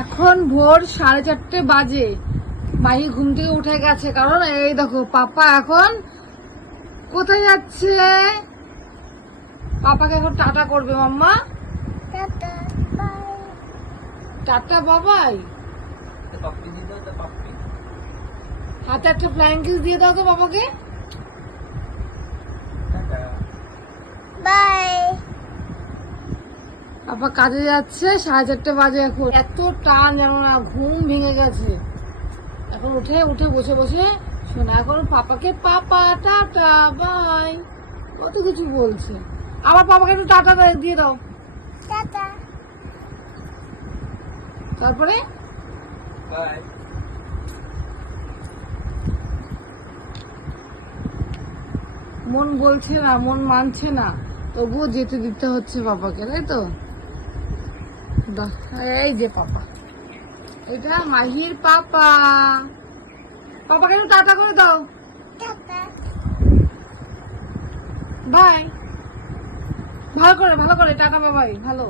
এখন ভোর 4:30 বাজে। মাহি ঘুম থেকে উঠে গেছে, কারণ এই দেখো পাপা এখন কোথায় যাচ্ছে। পাপাকে এখন টাটা করবে মাম্মা। টাটা বাবাই। হাতে একটা ফ্লাইং কিস দিয়ে দাও তো বাবাকে। পাপা কাজে যাচ্ছে, 4:30 বাজে এখন। এত টান জানো না, ঘুম ভেঙে গেছে। এখন উঠে বসে বসে শোনা এখন পাপাকে পাপা টাটা বাই কত কিছু বলছে। আবার পাপাকে একটু টাটা দিয়ে দাও। তারপরে মন বলছে না, মন মানছে না, তবুও যেতে দিতে হচ্ছে পাপাকে, তাই তো। এই যে পাপা, এটা মাহির পাপা। পাপাকে একটু টাটা করে দাও। বাই। ভালো করে টাটা বাবাই ভালো।